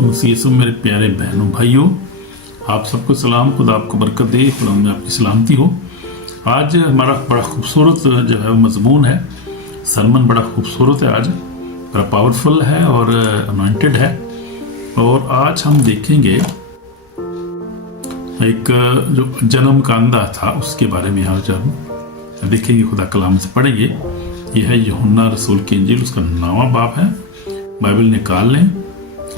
मसीह यीशु मेरे प्यारे बहनों भाइयों, आप सबको सलाम। खुदा आपको बरकत दे, खुदा में आपकी सलामती हो। आज हमारा बड़ा खूबसूरत जो है मजमून है, सरमन बड़ा खूबसूरत है, आज बड़ा पावरफुल है और अनॉइंटेड है। और आज हम देखेंगे एक जो जन्म का अंधा था उसके बारे में आज हम देखेंगे, खुदा कलाम से पढ़ेंगे। यह है यूहन्ना रसूल की इंजील, उसका 9वां बाब है। बाइबल निकाल लें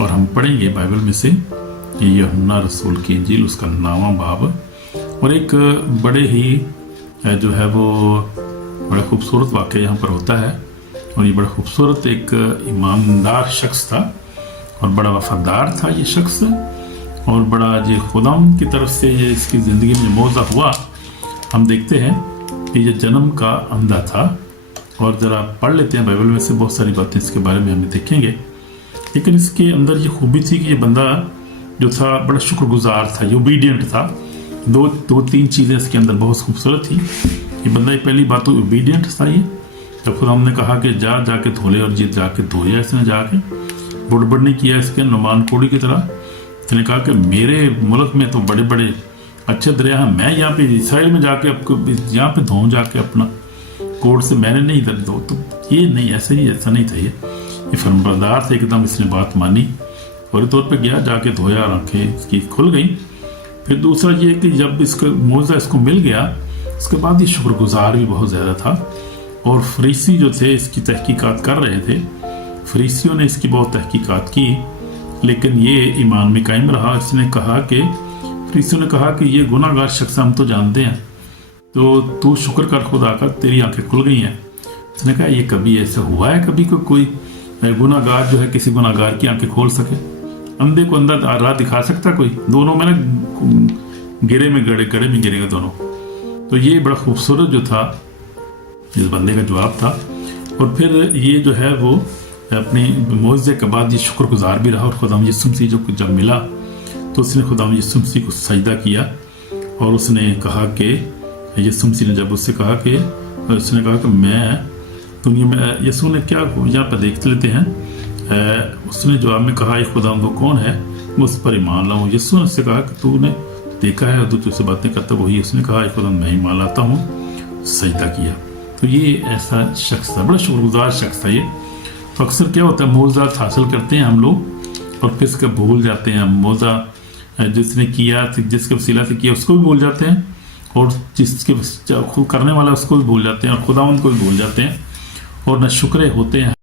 और हम पढ़ेंगे बाइबल में से यूहन्ना रसूल की इंजील, उसका 9वां बाब। और एक बड़े ही जो है वो बड़ा खूबसूरत वाक़या यहाँ पर होता है। और ये बड़ा खूबसूरत एक ईमानदार शख्स था और बड़ा वफादार था ये शख्स, और बड़ा ये खुदा की तरफ से ये इसकी ज़िंदगी में मौज़ा हुआ। हम देखते हैं कि ये जन्म का अंधा था। और ज़रा पढ़ लेते हैं बाइबल में से, बहुत सारी बातें इसके बारे में हम देखेंगे। लेकिन इसके अंदर ये खूबी थी कि ये बंदा जो था बड़ा शुक्रगुजार था, ये ओबीडियंट था। दो तीन चीज़ें इसके अंदर बहुत खूबसूरत थी। ये बंदा पहली बात तो ओबीडियंट था। ये जब खुदा हमने कहा कि जाके धो ले, और ये जाके धोया इसने, जाके बुड़बड़ नहीं किया इसके नुमान कोड़ी की तरह। इसने कहा कि मेरे मुल्क में तो बड़े बड़े अच्छे दरिया हैं, मैं यहाँ पे इसराइल में जाके आपको यहाँ पे धोऊँ जाके अपना कोड से, मैंने नहीं इधर दो। तो ये नहीं, ऐसा नहीं था। ये फरमाबरदार था एकदम। इसने बात मानी, फौरी तौर पे गया, जाके धोया, आंखें इसकी खुल गई। फिर दूसरा ये कि जब इसका मौज़ा इसको मिल गया, उसके बाद ये शुक्रगुजार भी बहुत ज़्यादा था। और फरीसी जो थे इसकी तहकीकात कर रहे थे, फरीसियों ने इसकी बहुत तहकीकात की, लेकिन ये ईमान में कायम रहा। इसने कहा कि फरीसियों ने कहा कि ये गुनाहगार शख्स हम तो जानते हैं, तो तू शुक्र कर खुदा का, तेरी आंखें खुल गई हैं। उसने कहा ये कभी ऐसा हुआ है कभी कोई गुनाहगार जो है किसी गुनाहगार की आंखें खोल सके? अंधे को अंधा राह दिखा सकता कोई? दोनों में ना गिरे में गड़े में गिरेगा दोनों। तो ये बड़ा खूबसूरत जो था इस बंदे का जवाब था। और फिर ये जो है वो अपनी मौज़े के बाद ये शुक्रगुजार भी रहा। और खुदाम यीशु मसीह जो जब मिला तो उसने खुदाम यीशु मसीह को सजदा किया। और उसने कहा कि यीशु मसीह ने जब उससे कहा कि उसने कहा कि मैं दुनिया में, यीशु ने क्या यहाँ पर देख लेते हैं, उसने जवाब में कहा ये खुदा वो कौन है, मैं उस पर ईमान लाऊं। यीशु ने उससे कहा कि तूने देखा है और तू तुझसे बातें करता वही। उसने कहा ये खुदा मैं ईमान लाता हूँ, सजदा किया। तो ये ऐसा शख्स था, बड़ा शुक्रगुजार शख्स था ये। तो अक्सर क्या होता है, मौज़ात हासिल करते हैं हम लोग और फिर इसका भूल जाते हैं। मौज़ा जिसने किया, जिसके वसीला से किया उसको भी भूल जाते हैं, और जिसके करने वाला उसको भी भूल जाते हैं, और खुदावंद को भी भूल जाते हैं, और न शुक्र होते हैं।